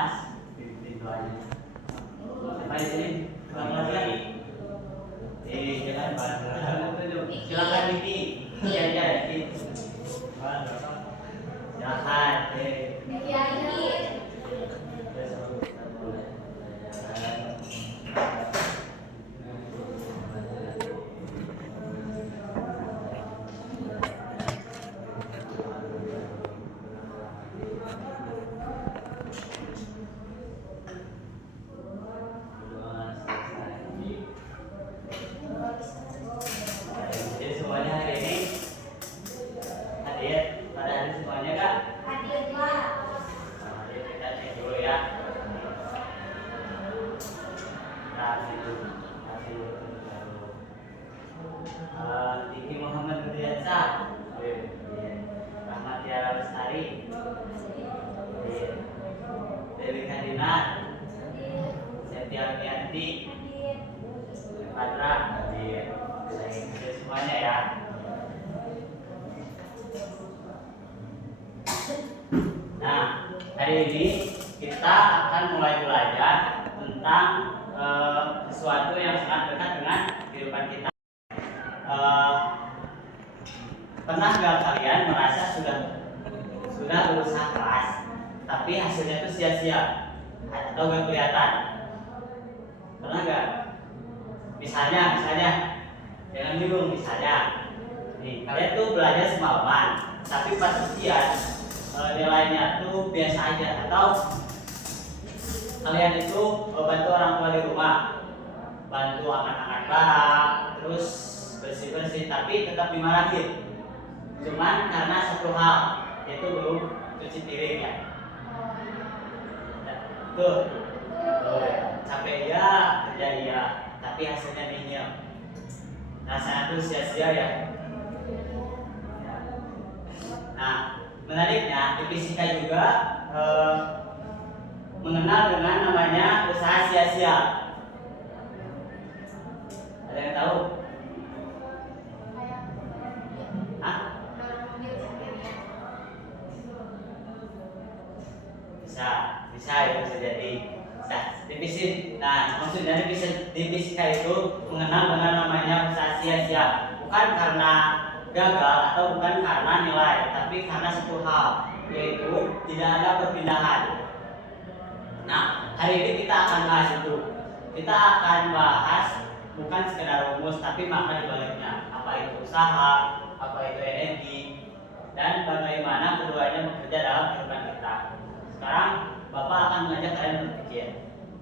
kelas pintu aja. Siapa di sini? Tukang kelas lagi? Jangan silakan Diki. Iya Diki. Silakan. Diki lagi. Jadi semuanya hari ini hadir pada hari semuanya Kak. Hadir Pak. Hadir, kita cek dulu ya. Diki Muhammad Nurdiansa, Rahmat Tiara Lestari, Dewi Kadinar, Setia Wianti, Patra, semuanya ya. Nah, hari ini kita akan mulai belajar tentang sesuatu yang sangat dekat dengan kehidupan kita. Pernah nggak kalian merasa sudah berusaha keras, tapi hasilnya itu sia-sia atau nggak kelihatan? Pernah nggak? Misalnya, jangan bingung. Misalnya, nih kalian tuh belajar semalaman, tapi pas ujian nilainya tuh biasa aja, atau kalian itu bantu orang tua di rumah, bantu angkat-angkat barang, terus bersih-bersih, tapi tetap dimarahin. Cuman karena satu hal, yaitu belum cuci piring ya. Tuh, capek ya, kerja iya, tapi hasilnya nihil. Rasanya tuh sia-sia ya. Nah, menariknya di fisika juga mengenal dengan namanya usaha sia-sia. Ada yang tahu? Hah? Bisa itu bisa jadi. Nah, maksudnya di fisika itu mengenal dengan namanya usaha sia-sia, bukan karena gagal atau bukan karena nilai, tapi karena satu hal, yaitu tidak ada perpindahan. Nah, hari ini kita akan bahas itu. Kita akan bahas bukan sekedar rumus, tapi makna dibaliknya. Apa itu usaha, apa itu energi, dan bagaimana keduanya bekerja dalam kehidupan kita. Sekarang Bapak akan mengajak kalian berpikir.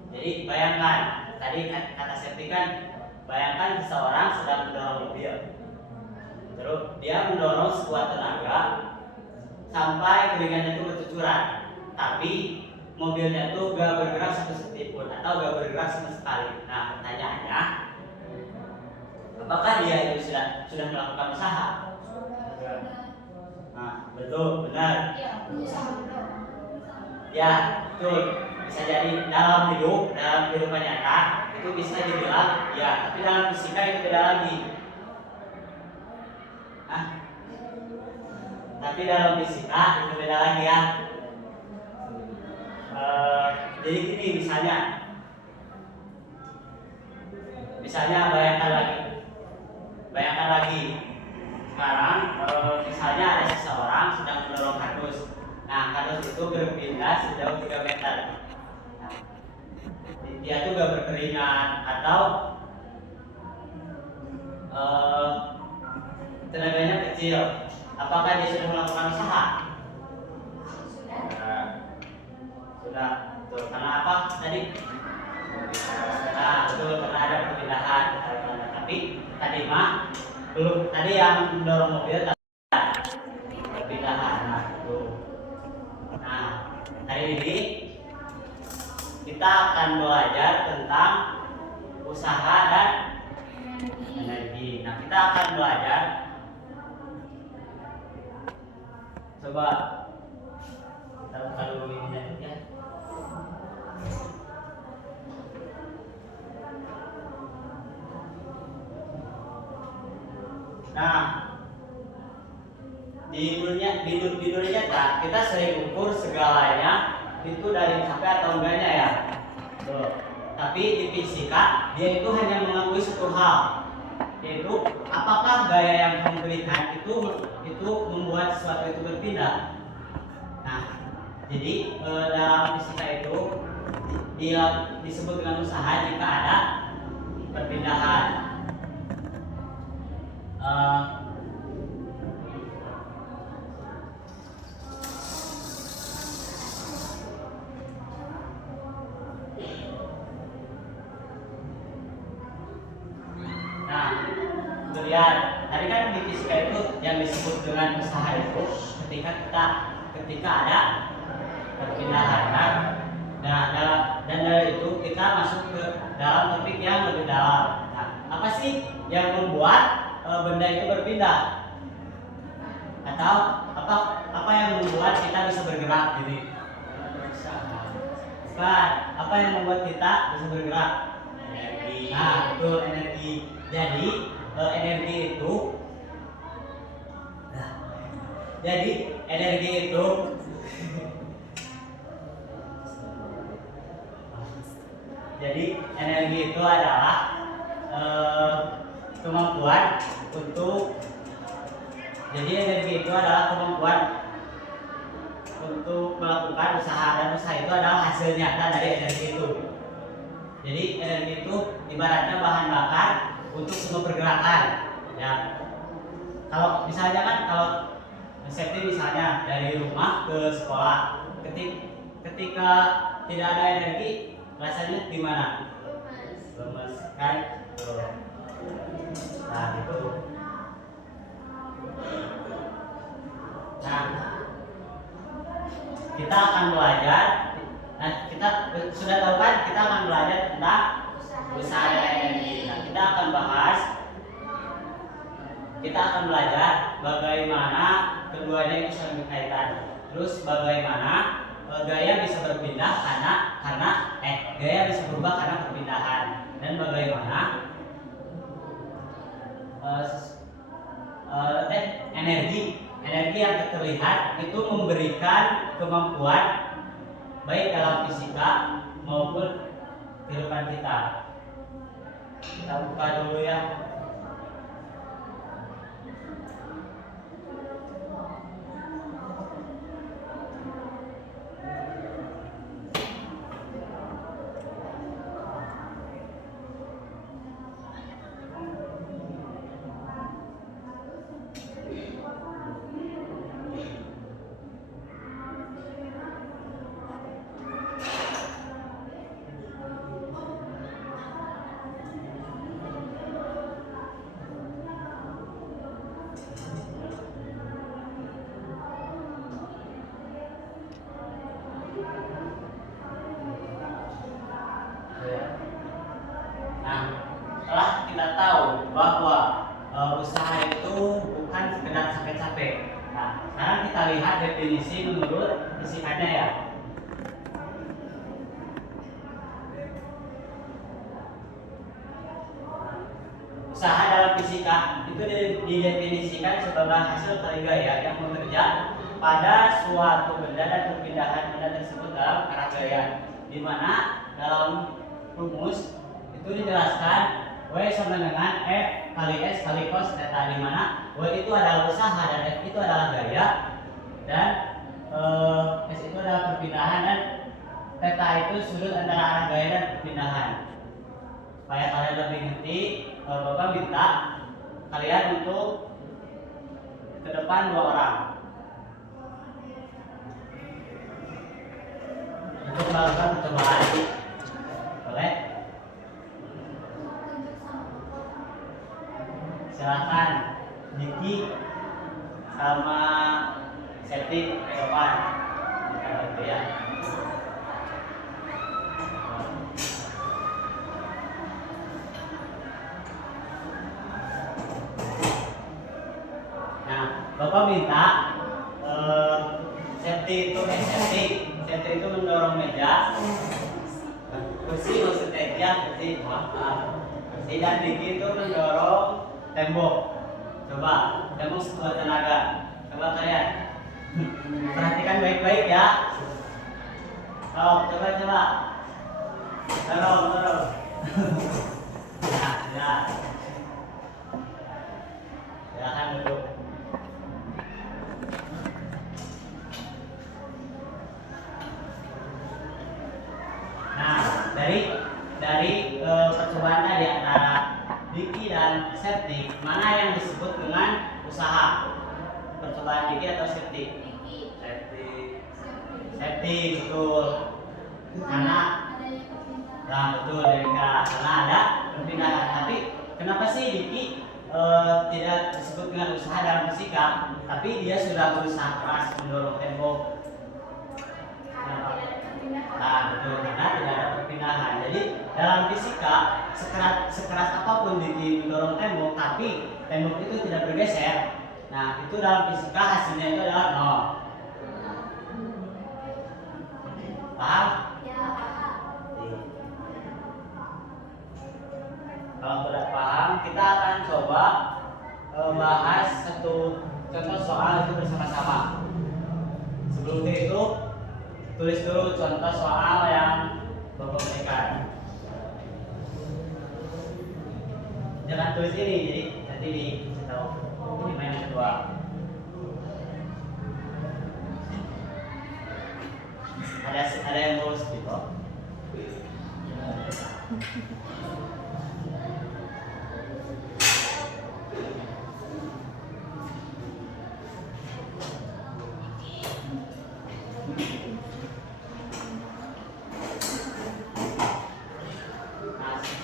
Jadi bayangkan, tadi kata Septi kan, bayangkan seseorang sedang mendorong mobil. Terus dia mendorong sekuat tenaga sampai keringatnya itu bercucuran, tapi mobilnya itu gak bergerak satu detik pun, atau gak bergerak sama sekali. Nah, pertanyaannya, apakah dia itu sudah melakukan usaha? Nah, betul, benar. Ya, betul. Bisa jadi dalam kehidupan nyata itu bisa dibilang ya, tapi dalam fisika itu beda lagi. Tapi dalam fisika itu beda lagi ya. Jadi gini misalnya bayangkan lagi sekarang misalnya ada seseorang sedang mendorong kardus. Nah, kardus itu berpindah sejauh 3 meter. Nah, dia tuh gak berkeringat atau tenaganya kecil. Apakah dia sudah melakukan usaha? Sudah. Betul. Karena apa tadi? Nah, betul, karena ada perpindahan. Tapi tadi mah belum. Tadi yang mendorong mobil perpindahan. Nah, betul. Nah, hari ini kita akan belajar tentang usaha dan energi. Nah, kita akan belajar. Coba kita buka dulu ini ya. Nah, di dunia nyata kita sering ukur segalanya itu dari capek atau enggaknya ya. Tuh. Tapi di fisika dia itu hanya mengakui satu hal, yaitu apakah gaya yang kamu berikan itu membuat sesuatu itu berpindah. Nah, jadi dalam fisika itu disebut dengan usaha jika ada perpindahan. Nah, kemudian tadi kan di fisika itu yang disebut dengan usaha itu ketika ada perpindahan kan. Nah, dan dari itu kita masuk ke dalam topik yang lebih dalam. Nah, apa sih yang membuat benda itu berpindah? Atau apa yang membuat kita bisa bergerak jadi? Bukan, apa yang membuat kita bisa bergerak? Energi. Nah, betul, energi. Jadi energi itu jadi energi itu adalah kemampuan untuk melakukan usaha, dan usaha itu adalah hasil nyata dari energi itu. Jadi energi itu ibaratnya bahan bakar untuk semua pergerakan. Ya, kalau misalnya kan kalau safety misalnya dari rumah ke sekolah, ketika tidak ada energi rasanya gimana? Lemes kan? Nah gitu. Nah, kita akan belajar. Nah, kita sudah tahu kan kita akan belajar tentang usaha dan energi. Nah, kita akan belajar bagaimana keduanya itu saling berkaitan. Terus bagaimana gaya bisa berpindah gaya bisa berubah karena perpindahan, dan bagaimana energi yang terlihat itu memberikan kemampuan baik dalam fisika maupun kehidupan kita. Kita buka dulu ya. Nah, setelah kita tahu bahwa usaha itu bukan sekedar capek-capek. Nah, sekarang kita lihat definisi menurut fisikanya ya. Usaha dalam fisika itu didefinisikan sebagai hasil dari gaya yang bekerja pada suatu benda dan perpindahan benda tersebut dalam arah gaya, di mana dalam rumus itu dijelaskan W sama dengan F kali S kali cos theta, di mana W itu adalah usaha dan F itu adalah gaya, dan S itu adalah perpindahan, dan theta itu sudut antara arah gaya dan perpindahan. Supaya kalian lebih ngerti, Bapak minta kalian untuk ke depan 2 orang untuk melakukan percobaan. Boleh? Silakan Niki sama Seti ke depan. Gitu ya. Nah, Bapak minta Seti itu mendorong meja, kursi maksudnya ya, kursi dan Niki itu mendorong tembok. Coba tembok sekuat tenaga. Coba kalian perhatikan baik-baik ya. Coba. Taruh. Nah, ya. Silakan duduk. Nah, dari percobaan tadi antara Diki dan Septi, mana yang disebut dengan usaha? Percobaan Diki atau Septi? Septi, betul. Karena betul Dika, karena ada perpindahan. Tapi kenapa sih Diki tidak disebut dengan usaha dalam fisika, tapi dia sudah berusaha keras mendorong tembok? Kenapa? Nah, betul, karena tidak ada perpindahan. Jadi dalam fisika sekeras apapun Diki mendorong tembok, tapi tembok itu tidak bergeser. Nah, itu dalam fisika hasilnya itu adalah nol. Paham? Ya, paham. Kalau sudah paham, kita akan coba bahas satu contoh soal itu bersama-sama. Sebelum itu, tulis dulu contoh soal yang Bapak berikan. Jangan tulis ini, jadi nanti dikasih tahu. Ini main yang kedua. Ada yang tulis gitu.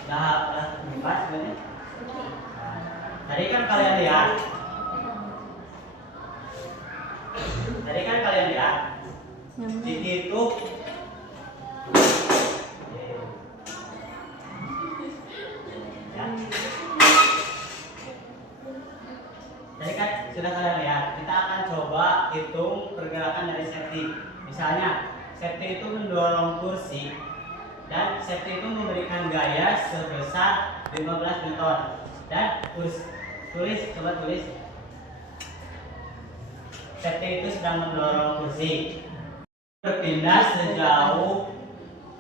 Dah bebas sebenarnya. Tadi kan kalian lihat, Diki itu ya. Tadi kan sudah kalian lihat, kita akan coba hitung pergerakan dari Septi. Misalnya, Septi itu mendorong kursi dan Septi itu memberikan gaya sebesar 15 Newton. Dan coba tulis. Septi itu sedang mendorong kursi. Berpindah sejauh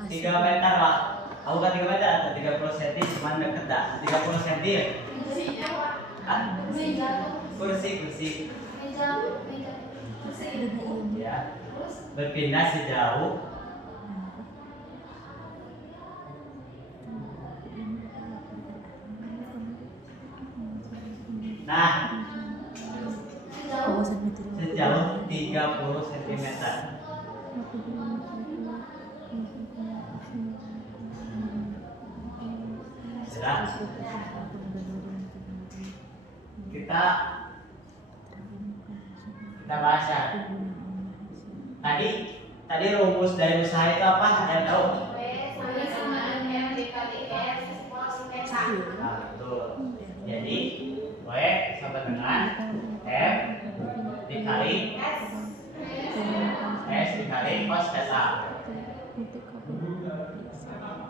3 meter lah. Aku kan 3 meter atau 30 cm, cuma deket dah. 30 cm. Kursi. Ya. Berpindah sejauh sejauh 30 cm. Sudah. Kita bahas ya. Tadi rumus dari usaha itu apa? Ada yang tahu? Nah, betul. Jadi W sama dengan F dikali S dikali cos theta.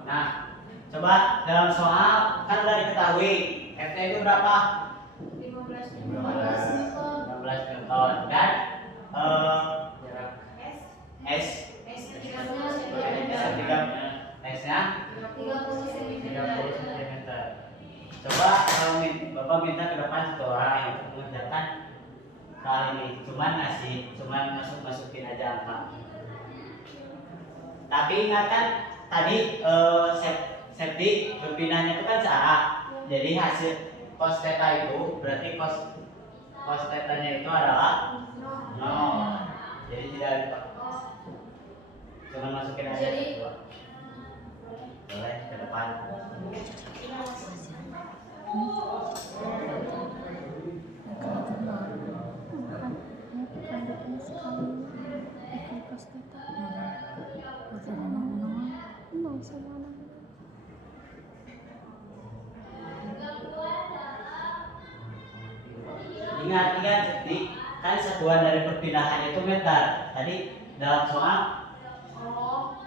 Nah, coba dalam soal kan udah diketahui F-nya itu berapa? 15 Newton dan S S-nya 30 cm. Coba kalau Bapak minta ke depan satu orang yang mengerjakan kali ini, cuman masukin aja angka. Tapi ingatkan tadi Septi berpindahnya itu kan searah. Jadi hasil cos theta itu berarti cos theta-nya itu adalah 0. Jadi tidak lupa. Cuma masukin aja dua. Boleh ke depan. Ingat, jadi kan satuan dari perpindahan itu meter. Tadi dalam soal 0,3.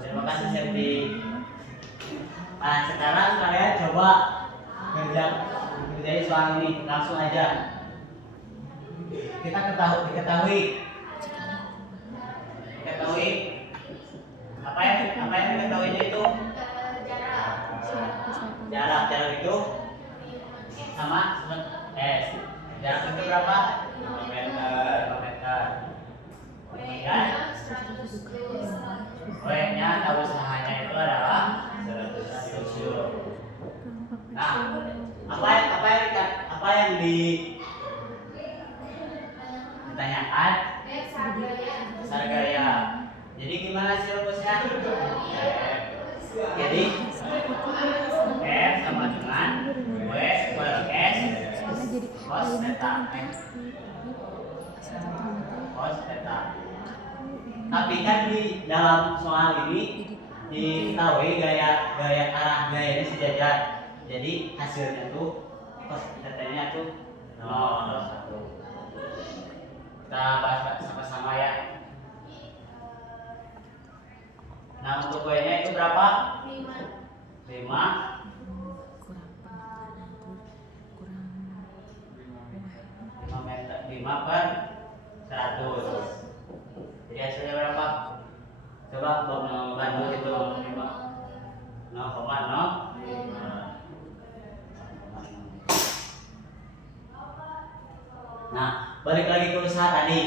Terima kasih Septi. Nah sekarang kalian coba kerjain soal ini langsung aja. Kita diketahui apa yang diketahuinya itu jarak itu sama s. Jarak itu berapa? 5 meter. Kemudian W-nya atau usahanya itu adalah 100 kilo. Nah, apa yang ditanyakan? Besar gaya. Jadi gimana sih rumusnya? Jadi F sama dengan W per S cos theta. Cos theta. Tapi kan di dalam soal ini diketahui gaya arah gayanya sejajar. Jadi hasilnya tuh cos theta-nya tuh 0,1. Kita bahas sama-sama ya. Nah untuk W-nya itu berapa? 5 meter, 5 per 100. Jadi hasilnya berapa? Coba bantu hitung 0,05. Nah balik lagi ke usaha tadi.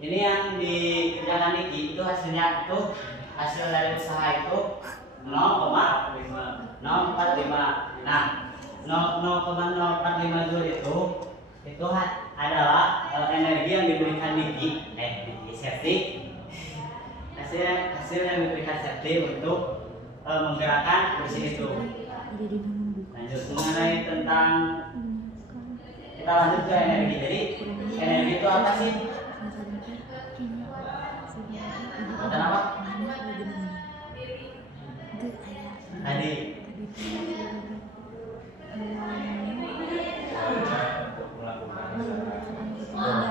Ini yang dikerjakan Niki itu hasilnya itu hasil dari usaha itu 0,045. Nah 0,045 Joule itu adalah energi yang diberikan Niki Septi. Hasil yang diberikan Septi untuk menggerakkan mesin itu. Lanjut mengenai tentang kita lanjut ke energi. Jadi energi itu apa sih? Kata apa? Tadi.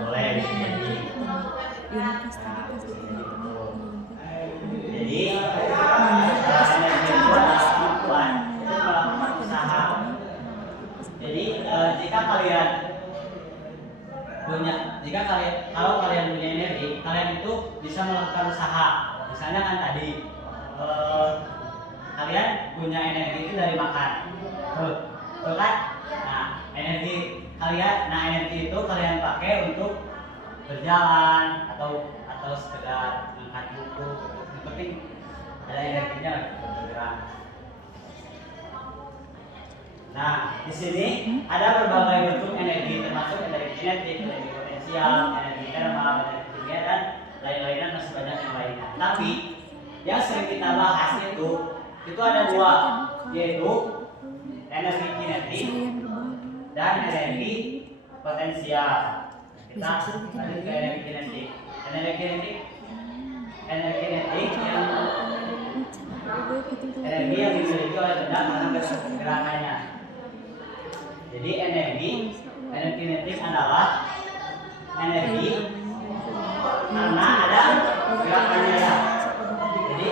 Boleh. Jadi energi itu adalah kemampuan untuk melakukan usaha. Jadi kalau kalian punya energi, kalian itu bisa melakukan usaha. Misalnya kan tadi kalian punya energi itu dari makan, betul kan? Nah energi itu kalian pakai untuk berjalan atau sekedar mengangkat buku. Yang penting ada energinya untuk bergerak. Nah di sini ada berbagai bentuk energi termasuk energi kinetik, energi potensial, energi termal, energi kimia dan lain-lainnya, masih banyak yang lainnya. Tapi yang sering kita bahas itu ada dua, yaitu energi kinetik dan energi potensial. Kita lanjut ke energi kinetik. Energi kinetik yang energi yang dimiliki oleh benda karena gerakannya. Jadi energi kinetik adalah energi karena ada gerakannya ya. Jadi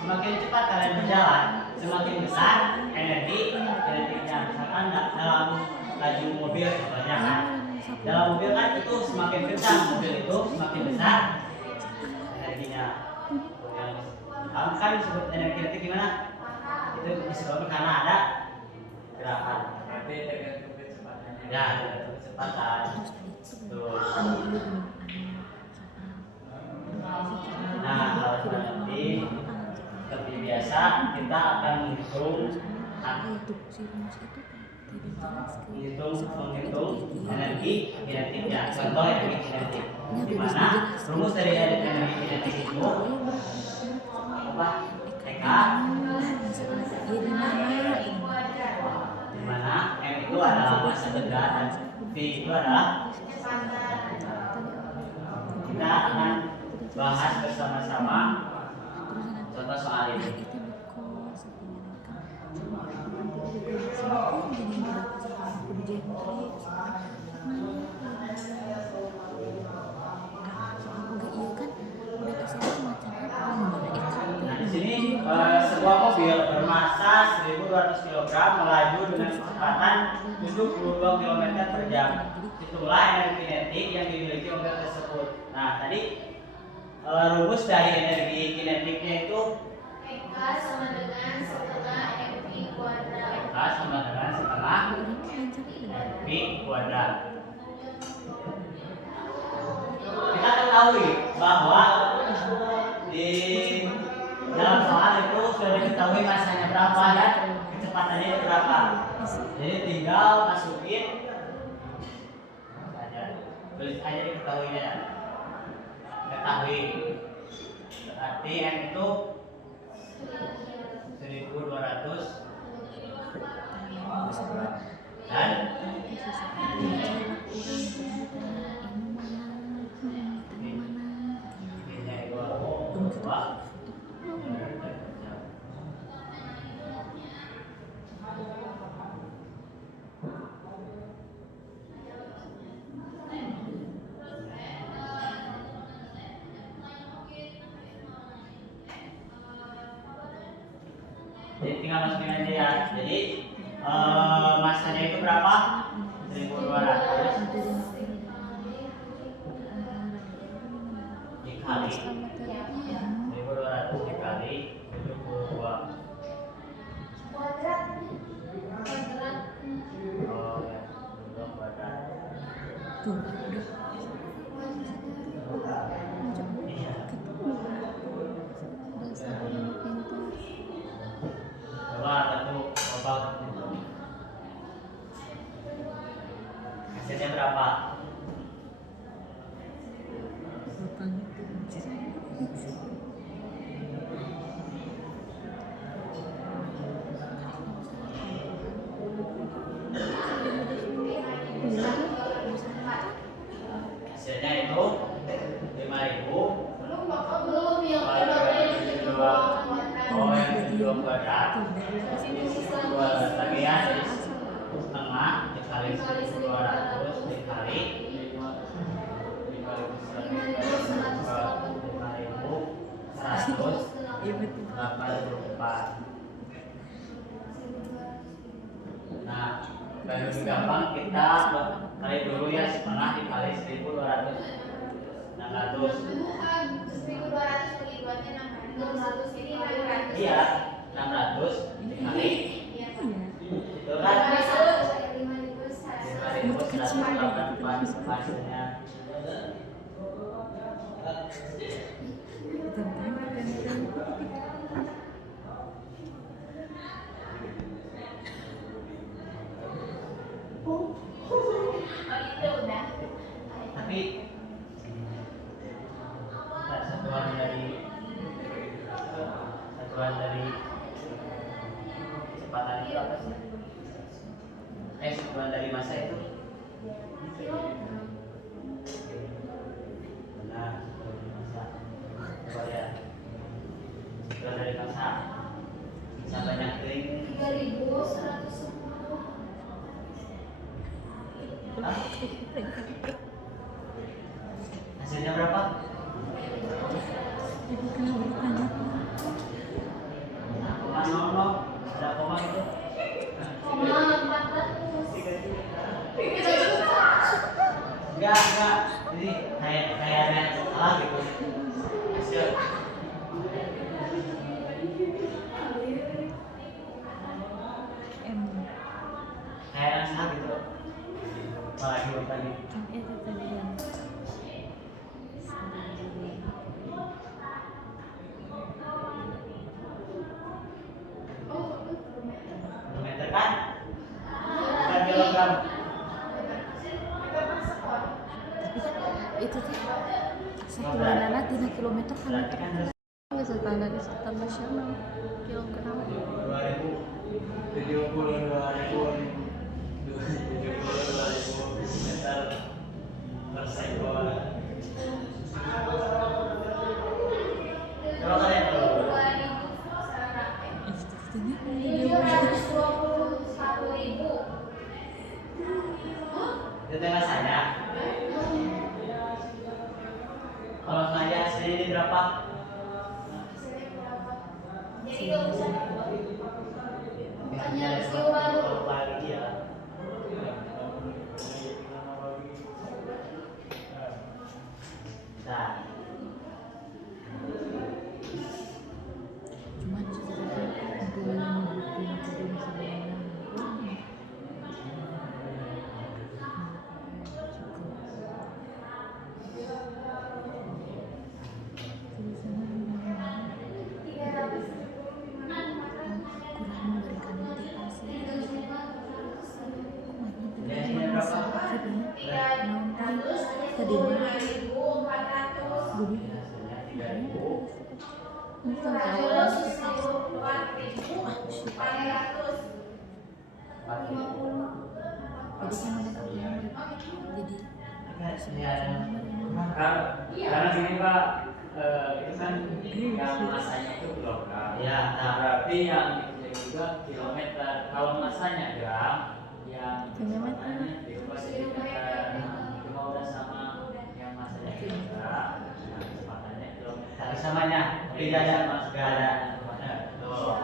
semakin cepat kalian berjalan, semakin besar energi kinetiknya. Misalkan dalam laju mobil contohnya kan, dalam mobil kan itu semakin kencang mobil itu semakin besar energinya. Kamu kan disebut energi kinetik gimana? Itu disebabkan karena ada gerakan. Berarti tergantung kecepatannya. Ya, tergantung kecepatan. Tuh. Nah, kalau sudah nanti seperti biasa kita akan menghitung energi kinetiknya. Contoh energi kinetik. Di mana rumus dari energi kinetik itu apa? TK di mana M itu adalah massa tegak dan V itu adalah kita akan bahas bersama-sama contoh soal ini. 200 kg melaju dengan kecepatan 72 km per jam. Itulah energi kinetik yang dimiliki objek tersebut. Nah, tadi rumus dari energi kinetiknya itu EK sama dengan setengah mv kuadrat. EK sama dengan setengah mv kuadrat. Kita ketahui bahwa di dalam soal itu sudah diketahui masanya berapa dan kecepatannya berapa. Jadi tinggal masukin aja, tulis aja diketahuinya. Ketahui berarti n itu 1200 dan jadi tinggal masukin aja ya. Jadi masanya itu berapa? 1200 dikali 1200 dikali 72. Kuadrat. Oh ya, 72 kuadrat. Iya. Coba satu obat. Hasilnya berapa? Hasilnya itu 5.000 Belum yang oh yang 72 kuadrat 2 lagi ya, jadi setengah dikali 1200 dikali 5.184. Nah, supaya lebih gampang kita kali dulu ya, setengah dikali 1200 600. Bukan 1200 bagi 2-nya 600 ini 600. Iya, 600 dikali itu kan 5.184 hasilnya. Tapi satuan dari kecepatan itu apa sih? Satuan dari massa itu benar, satuan dari massa. Coba ya, satuan dari massa bisa banyak klik. 3.110. Hasilnya berapa? Koma 00, ada koma itu. Koma 400. Enggak. Jadi kayaknya salah gitu. Hasil. Kayaknya salah gitu. Malah hidup tadi. Meter kan? Bukan kilogram. Itu tuh sekilanana 3 kilometer kan Berarti kan harus bisa standar internasional kilogram 72.000 meter per sekon. Coba kalian dulu. 721.000. Itu tengah saya. Kalau sengaja hasilnya ini berapa? Jadi nggak usah. Bukan Hanya skill baru. lagi ya. Nah, Cuman sebenarnya untuk menyebutkan materi sebenarnya kurang memberikan motivasi. nilainya berapa? Tadi mah Budi Biasanya 3.000. bukan Kalkulus tahu 54.450. jadi kan ada yang jadi Karena gini Pak, itu kan yang masanya itu kilogram. Ya, nah, Berarti yang itu juga kilometer. Kalau masanya gram, yang kecepatannya dirubah jadi meter. Cuma udah sama yang masanya kilogram, yang kecepatannya kilometer. tapi samanya tidak ada nggak ada. Tuh.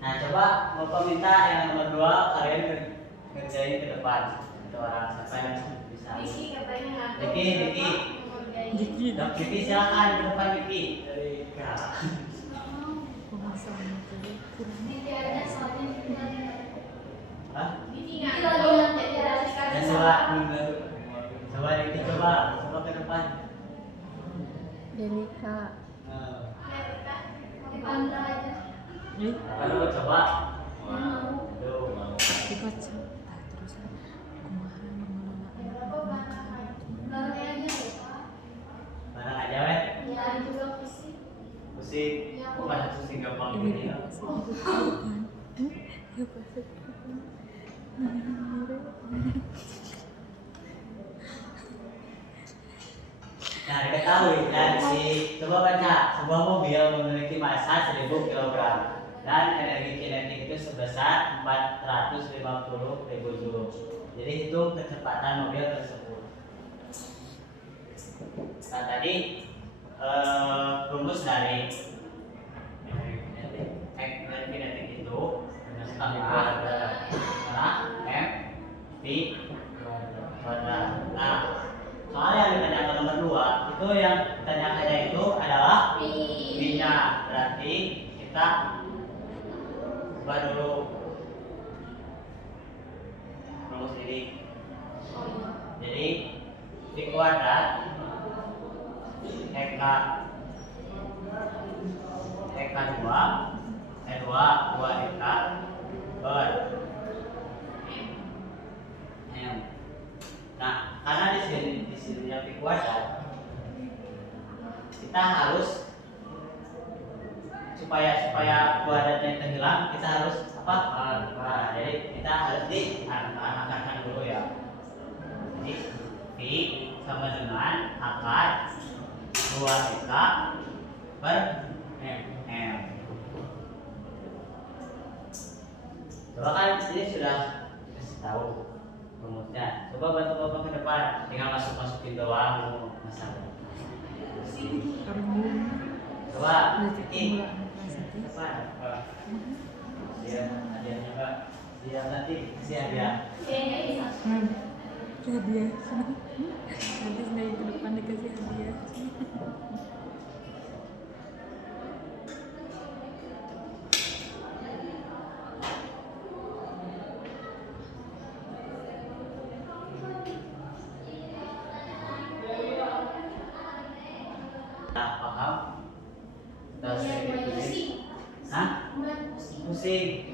Nah, coba Bapak minta yang nomor 2 kalian kerjain ke depan. Itu orang siapa yang bisa? Diki katanya ngatur. Diki. Dok, Diki silakan ke depan Diki. Dari Kak. pemasangan materi kurang Diki ada soalnya Hah? Diki ngatur. Jadi harus Ya kasih coba coba Diki coba ke depan. Delika Nah, Dipanggil aja. lalu coba. Aduh. dibaca terus kumaha mengelola Barang aja weh. Ya juga fisik. Pusing. Bukan pusing gampang ini gini ya. pasti bukan ya pasti Nah, diketahui dan coba baca sebuah mobil memiliki massa 1000 kg dan energi kinetik itu sebesar 450.000 joule. Jadi hitung kecepatan mobil tersebut. Nah, tadi rumus dari energi kinetik itu sama M V kuadrat. Nah, soal yang ditanyakan nomor 2 itu yang ditanyakannya itu adalah V-nya. Berarti kita ubah dulu rumus ini. Jadi V kuadrat EK 2 EK per M. Nah, karena di sini V kuadrat, kita harus supaya kuadratnya terhilang, kita harus apa? Nah, jadi kita harus diangkatkan dulu ya. Jadi V sama dengan akar 2 EK per M. Coba kan ini sudah kasih tahu rumusnya. Coba bantu Bapak ke depan, tinggal masukin doang masalah. Coba ini depan. Dia hadiahnya Pak. Dia nanti kasih hadiah. Kayaknya bisa. hadiah nanti saya ke depan dikasih hadiah Nah, paham? Kita sedikit pusing. Hah? Pusing.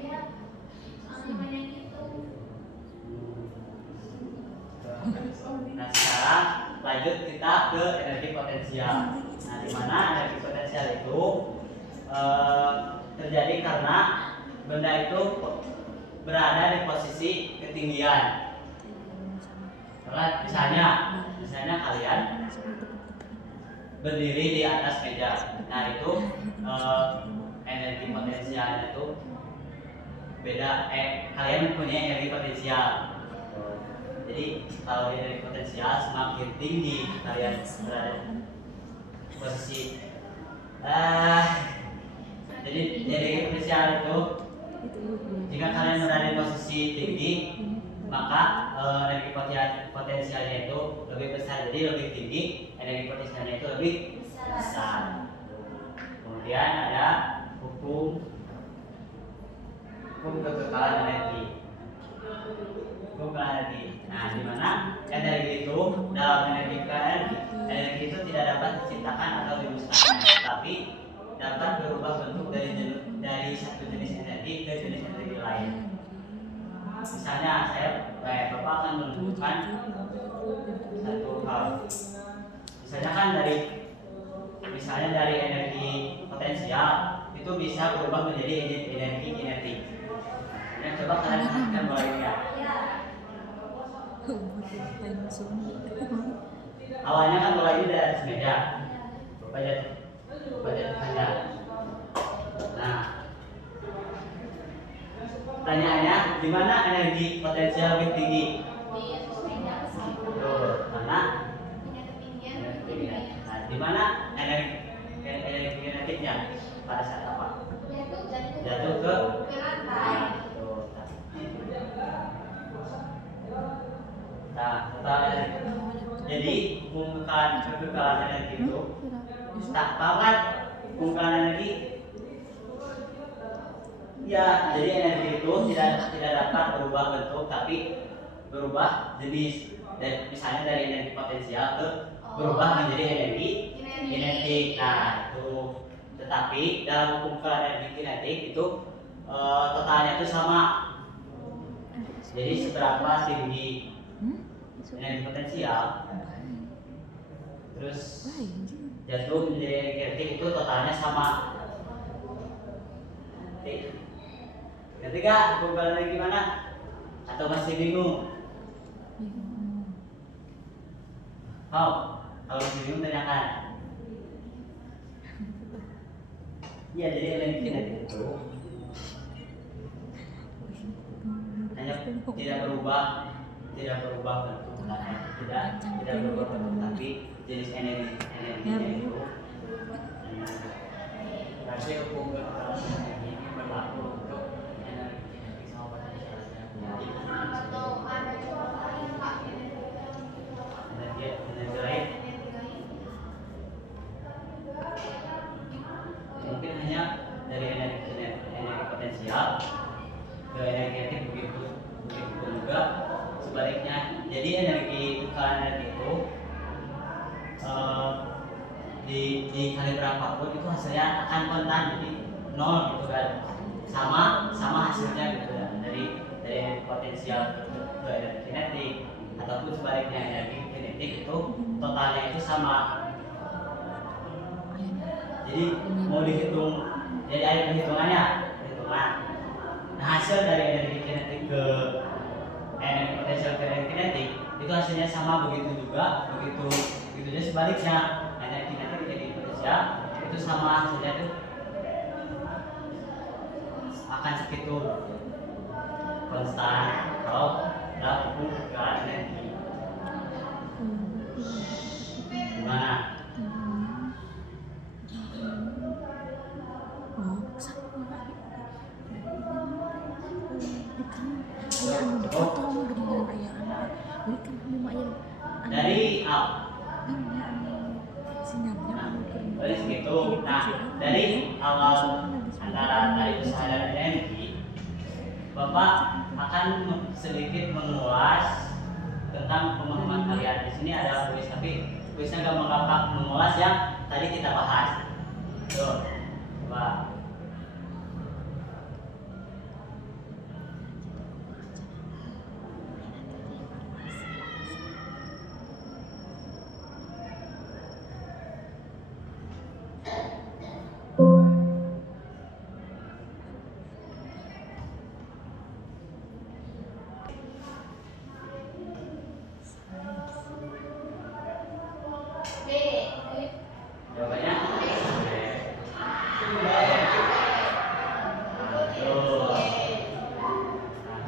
Nah, sekarang lanjut kita ke energi potensial. Nah, di mana energi potensial itu terjadi karena benda itu berada di posisi ketinggian. Misalnya kalian berdiri di atas meja. Nah, itu energi potensialnya itu beda. Kalian punya energi potensial. Jadi kalau energi potensial semakin tinggi kalian berada di posisi Ah, jadi potensial itu jika kalian berada di posisi tinggi, maka energi potensialnya itu lebih besar, jadi lebih tinggi, energi potensialnya itu lebih besar. Kemudian ada hukum kekekalan energi. Hukum kekekalan energi. Nah, di mana energi itu dalam energi itu tidak dapat diciptakan atau dimusnahkan, tapi dapat berubah bentuk dari satu jenis energi ke jenis energi lain. Misalnya Bapak akan menentukan satu hal. Misalnya dari energi potensial itu bisa berubah menjadi energi kinetik. Nah, coba kalian perhatikan bola ini ya. Awalnya kan bola ini dari atas meja. Bapak jatuhkannya. Nah, pertanyaannya, di mana energi potensial lebih tinggi? Tuh, mana? Nah, di mana energi kinetiknya pada saat apa? Jatuh ke lantai. Nah, jadi kekekalan energi itu tak banget kekekalan energi. Ya, jadi energi itu tidak dapat berubah bentuk, tapi berubah jenis. Dan misalnya dari energi potensial ke berubah menjadi energi kinetik. Nah, itu. Tetapi dalam hukum energi kinetik itu totalnya itu sama. Jadi seberapa tinggi energi potensial, terus jatuh menjadi energi kinetik itu totalnya sama. Ketiga, hukum energi gimana? Atau masih bingung? Kalau masih bingung tanyakan. Iya, jadi energi kinetik itu hanya tidak berubah bentuk, tidak berubah bentuk, tapi jenis energinya itu. Berarti hukum kekekalan energi ini berlaku untuk energi kinetik sama potensial. Atau ada contoh lain Pak? Energi lain mungkin hanya dari energi potensial ke energi kinetik, begitu juga sebaliknya. Jadi kekekalan energi itu dikali berapapun itu hasilnya akan kontan, jadi nol gitu kan, sama hasilnya gitu ya, dari energi potensial ke energi kinetik, ataupun sebaliknya energi kinetik itu totalnya itu sama. Jadi mau dihitung, jadi ada perhitungan. Nah, hasil dari energi kinetik ke energi potensial ke energi kinetik itu hasilnya sama, begitu juga sebaliknya energi kinetik jadi potensial itu sama hasilnya itu akan segitu konstan kalau dalam hukum kekekalan energi. Gimana? Dari dari segitu. Nah, dari awal antara tadi usaha dan energi, Bapak akan sedikit mengulas tentang pemahaman kalian. Di sini ada kuis, tapi kuisnya gampang mengulas yang tadi kita bahas. Tuh, coba. Jawabannya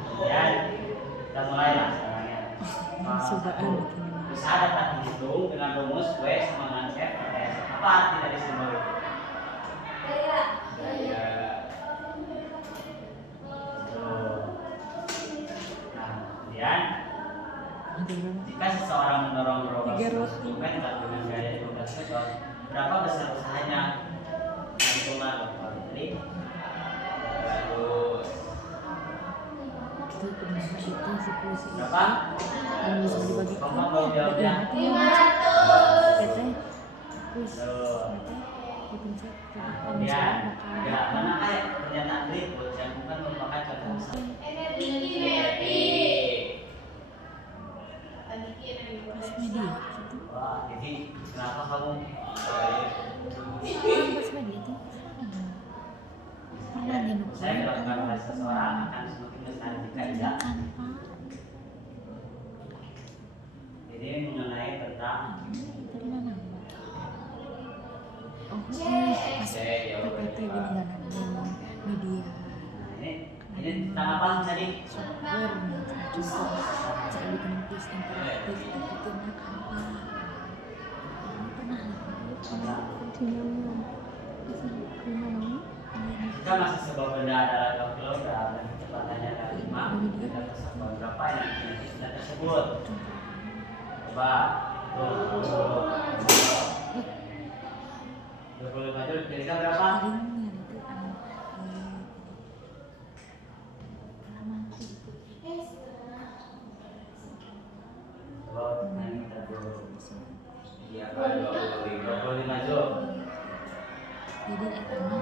kemudian kita mulailah sekarangnya. Usaha dapat dihitung dengan rumus W sama dengan F pada S. Apa arti dari simbol itu? Jika seseorang mendorong gerobak 3 10 roti. meter dengan gaya 15 meter, berapa besar usahanya? Hitungan Bapak. Jadi terus Itu kemudian itu si puisi berapa? yang bisa dibagi Kompak mau jawabnya? 500. Teteh puisi Tuh. teteh dipencet Kemudian, ya mana pernyataan berikut yang bukan merupakan contoh besar. Energi pas media gitu. Wah, jadi kenapa kamu Pas media itu pernah nih saya dilakukan oleh seseorang akan semakin lestari jika tidak. kan Pak. Jadi mengenai tentang Itu di mana? Oh, pas Cek, ya, PPT Pak. bilangan media Nah, ini tentang apa tadi? software nih contoh cara bikin quiz interaktif PPT nya kan Pak. Ini pernah Jika masa sebuah benda adalah 2 kilogram dan kecepatannya adalah 5, kita tersebut berapa yang benda tersebut? Coba, tuh, 25 Jul, kira-kira berapa? Coba, nanti kita dulu. Iya, kalau 25 Jul. jadi etana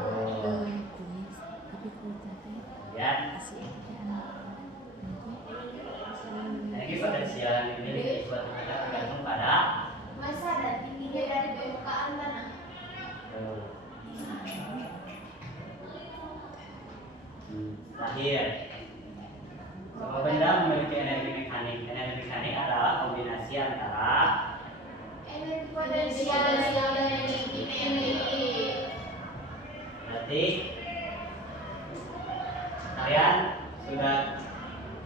kuis tapi kuisnya teh Ya, kasih ini potensial yang dimiliki suatu benda tergantung pada Masa ada tingginya dari permukaan tanah? Terakhir, sebuah benda memiliki energi mekanik. Energi mekanik adalah kombinasi antara Energi potensial dan energi kinetik. berarti kalian sudah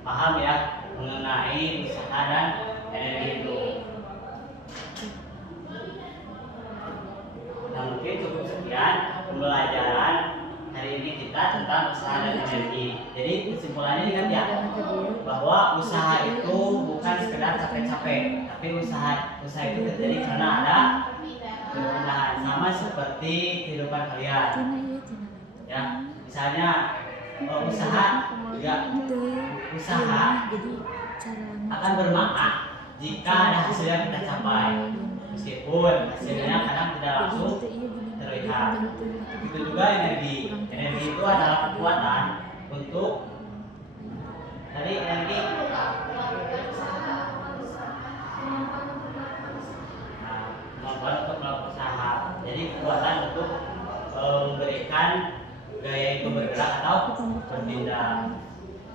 paham ya mengenai usaha dan energi itu. Nah, mungkin cukup sekian pembelajaran hari ini kita tentang usaha dan energi. Jadi kesimpulannya ingat ya bahwa usaha itu bukan sekedar capek-capek, tapi usaha itu terjadi karena ada perpindahan, sama seperti kehidupan kalian. Ya, misalnya usaha juga usaha jadi cara akan bermakna jika ada hasil yang kita capai, meskipun hasilnya kadang tidak langsung terlihat. Begitu juga energi. Energi itu adalah kekuatan untuk tadi energi. Nah, kemampuan untuk melakukan usaha. Jadi kekuatan untuk memberikan gaya itu bergerak atau berpindah.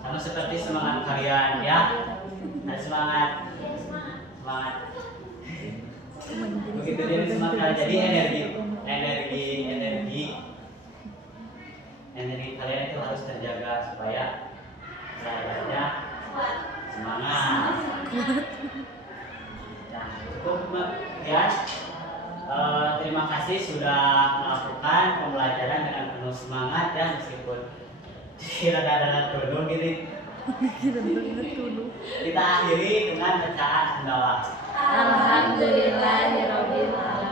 Sama seperti semangat kalian ya. Nah, semangat. Begitu jadi semangat kalian. Jadi energi kalian itu harus terjaga supaya belajarnya semangat. Nah, cukup ya. Terima kasih sudah melakukan pembelajaran dengan penuh semangat ya, meskipun rada-rada turun gini. Kita akhiri dengan bacaan hamdalah. Alhamdulillahirobbilalamin.